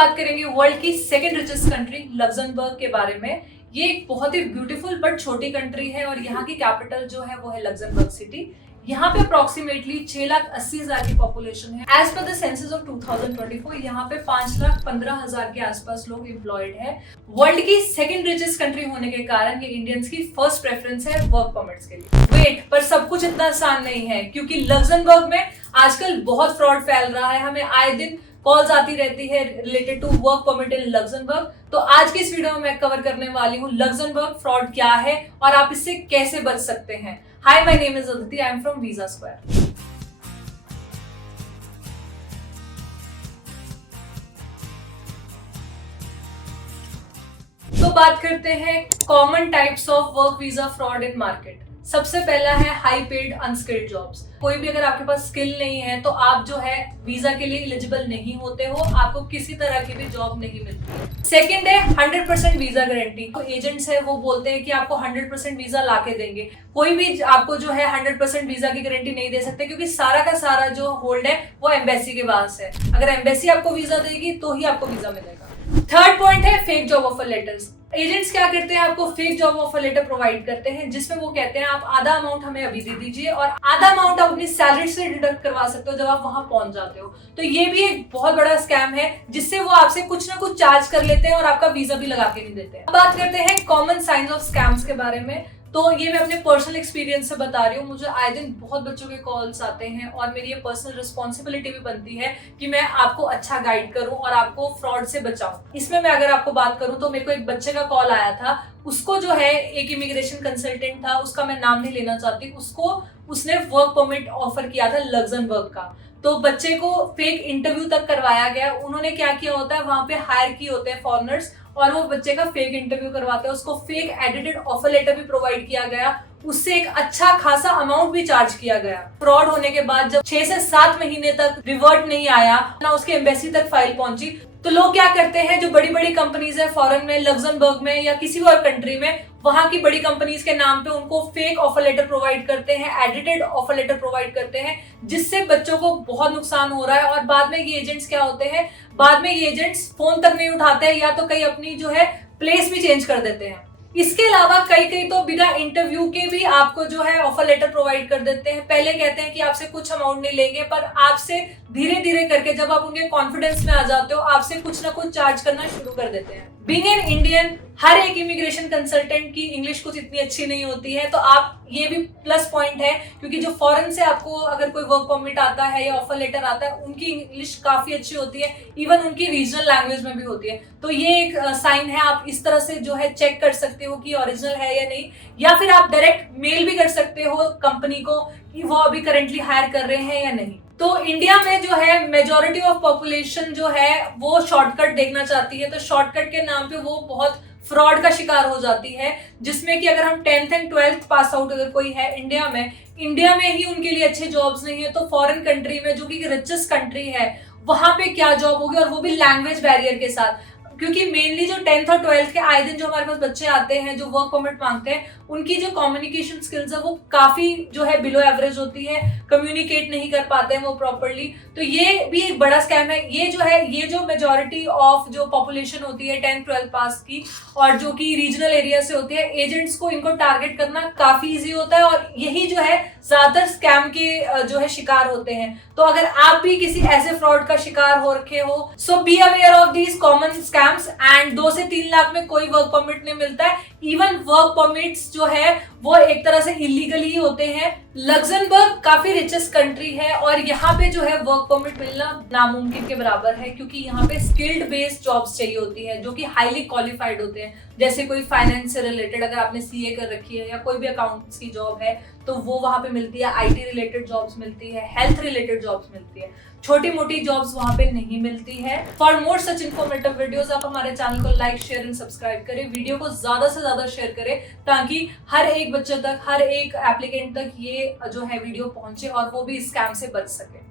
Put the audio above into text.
बात करेंगे वर्ल्ड की सेकंड रिचेस्ट कंट्री लग्जमबर्ग के बारे में। ये एक बहुत ही ब्यूटीफुल बट छोटी कंट्री है और यहाँ की कैपिटल जो है वो है लग्जमबर्ग सिटी। यहाँ पे अप्रोक्सीमेटली 6,80,000 की पॉपुलेशन है। As per the census of 2024 यहाँ पे 5,15,000 के आसपास लोग एम्प्लॉयड है। वर्ल्ड की सेकंड रिचेस्ट कंट्री होने के कारण ये इंडियंस की फर्स्ट प्रेफरेंस है वर्क परमिट्स के लिए। वेट, पर सब कुछ इतना आसान नहीं है क्योंकि लग्जमबर्ग में आजकल बहुत फ्रॉड फैल रहा है। हमें आए दिन कॉल्स आती रहती है related to work permit in Luxembourg. तो आज की इस वीडियो में मैं कवर करने वाली हूँ लग्जमबर्ग फ्रॉड क्या है और आप इससे कैसे बच सकते हैं। Hi, my name is Aditi, I am from Visa Square. तो बात करते हैं common types of work visa fraud in market. सबसे पहला है हाई पेड अनस्किल्ड जॉब्स। कोई भी अगर आपके पास स्किल नहीं है तो आप जो है वीजा के लिए एलिजिबल नहीं होते हो, आपको किसी तरह की भी जॉब नहीं मिलती। सेकंड है 100% वीजा गारंटी। तो एजेंट्स है वो बोलते हैं कि आपको 100% वीजा लाके देंगे। कोई भी आपको जो है 100% वीजा की गारंटी नहीं दे सकते क्योंकि सारा का सारा जो होल्ड है वो एम्बेसी के पास है। अगर एम्बेसी आपको वीजा देगी तो ही आपको वीजा मिलेगा। थर्ड पॉइंट है fake job offer letters. Agents क्या करते हैं, आपको fake job offer letter provide करते हैं जिसमें वो कहते हैं आप आधा अमाउंट हमें अभी दे दीजिए और आधा अमाउंट आप अपनी सैलरी से डिडक्ट करवा सकते हो जब आप वहां पहुंच जाते हो। तो ये भी एक बहुत बड़ा स्कैम है जिससे वो आपसे कुछ ना कुछ चार्ज कर लेते हैं और आपका वीजा भी लगा के नहीं देते हैं। बात करते हैं कॉमन साइंस ऑफ स्कैम्स के बारे में। तो ये मैं अपने पर्सनल एक्सपीरियंस से बता रही हूँ। मुझे आए दिन बहुत बच्चों के कॉल्स आते हैं और मेरी ये पर्सनल रिस्पॉन्सिबिलिटी भी बनती है कि मैं आपको अच्छा गाइड करूँ और आपको फ्रॉड से बचाऊं। इसमें मैं अगर आपको बात करूँ तो मेरे को एक बच्चे का कॉल आया था। उसको जो है एक इमिग्रेशन कंसल्टेंट था, उसका मैं नाम नहीं लेना चाहती, उसने वर्क परमिट ऑफर किया था लग्जमबर्ग का। तो बच्चे को फेक इंटरव्यू तक करवाया गया। उन्होंने क्या किया होता है, वहां पे हायर किए होते हैं फॉरेनर्स और वो बच्चे का फेक इंटरव्यू करवाते हैं। उसको फेक एडिटेड ऑफर लेटर भी प्रोवाइड किया गया, उससे एक अच्छा खासा अमाउंट भी चार्ज किया गया। फ्रॉड होने के बाद जब 6 से 7 महीने तक रिवर्ट नहीं आया ना उसके एम्बेसी तक फाइल पहुंची, तो लोग क्या करते हैं, जो बड़ी बड़ी कंपनीज है फॉरेन में, लग्जमबर्ग में या किसी और कंट्री में, वहां की बड़ी कंपनीज के नाम पे उनको फेक ऑफर लेटर प्रोवाइड करते हैं, एडिटेड ऑफर लेटर प्रोवाइड करते हैं, जिससे बच्चों को बहुत नुकसान हो रहा है। और बाद में ये एजेंट्स क्या होते हैं, बाद में ये एजेंट्स फोन तक नहीं उठाते हैं या तो कहीं अपनी जो है प्लेस भी चेंज कर देते हैं। इसके अलावा कई तो बिना इंटरव्यू के भी आपको जो है ऑफर लेटर प्रोवाइड कर देते हैं। पहले कहते हैं कि आपसे कुछ अमाउंट नहीं लेंगे, पर आपसे धीरे धीरे करके जब आप उनके कॉन्फिडेंस में आ जाते हो, आपसे कुछ ना कुछ चार्ज करना शुरू कर देते हैं। बीइंग एन इंडियन, हर एक इमिग्रेशन कंसल्टेंट की इंग्लिश कुछ इतनी अच्छी नहीं होती है, तो आप ये भी प्लस पॉइंट है क्योंकि जो फॉरेन से आपको अगर कोई वर्क परमिट आता है या ऑफर लेटर आता है, उनकी इंग्लिश काफी अच्छी होती है, इवन उनकी रीजनल लैंग्वेज में भी होती है। तो ये एक साइन है, आप इस तरह से जो है चेक कर सकते हो कि ओरिजिनल है या नहीं, या फिर आप डायरेक्ट मेल भी कर सकते हो कंपनी को कि वो अभी करंटली हायर कर रहे हैं या नहीं। तो इंडिया में जो है मेजॉरिटी ऑफ पॉपुलेशन जो है वो शॉर्टकट देखना चाहती है, तो शॉर्टकट के नाम पे वो बहुत फ्रॉड का शिकार हो जाती है, जिसमें कि अगर हम 10th and 12th pass out अगर कोई है इंडिया में ही उनके लिए अच्छे जॉब्स नहीं है, तो फॉरेन कंट्री में जो कि रिचेस्ट कंट्री है वहां पे क्या जॉब होगी, और वो भी लैंग्वेज बैरियर के साथ। क्योंकि मेनली जो 10th और 12th के आए दिन जो हमारे पास बच्चे आते हैं जो वर्क परमिट मांगते हैं, उनकी जो कम्युनिकेशन स्किल्स है वो काफी जो है बिलो एवरेज होती है, कम्युनिकेट नहीं कर पाते हैं वो प्रॉपर्ली। तो ये भी एक बड़ा स्कैम है। ये जो मेजॉरिटी ऑफ जो पॉपुलेशन होती है 10th 12th पास की और जो कि रीजनल एरिया से होती है, एजेंट्स को इनको टारगेट करना काफी इजी होता है और यही जो है ज्यादातर स्कैम के जो है शिकार होते हैं। तो अगर आप भी किसी ऐसे फ्रॉड का शिकार हो रखे हो, so be aware of these common scams. And 2 से 3 लाख में कोई वर्क परमिट नहीं मिलता है। इवन वर्क परमिट्स जो है वो एक तरह से इलीगल ही होते हैं। लग्जमबर्ग काफी रिचेस्ट कंट्री है और यहाँ पे जो है वर्क परमिट मिलना नामुमकिन के बराबर है, क्योंकि यहाँ पे स्किल्ड बेस्ड जॉब्स चाहिए होती है जो कि हाईली क्वालिफाइड होते हैं। जैसे कोई फाइनेंस से रिलेटेड, अगर आपने सीए कर रखी है या कोई भी अकाउंट्स की जॉब है तो वो वहां पे मिलती है। आईटी रिलेटेड जॉब्स मिलती है, हेल्थ रिलेटेड जॉब्स मिलती है, छोटी मोटी जॉब्स वहां पे नहीं मिलती है। For more such informative videos आप हमारे चैनल को लाइक, शेयर एंड सब्सक्राइब करें। वीडियो को ज्यादा से ज्यादा शेयर करें ताकि हर एक बच्चे तक, हर एक एप्लीकेंट तक ये जो है वीडियो पहुंचे और वो भी इस स्कैम से बच सके।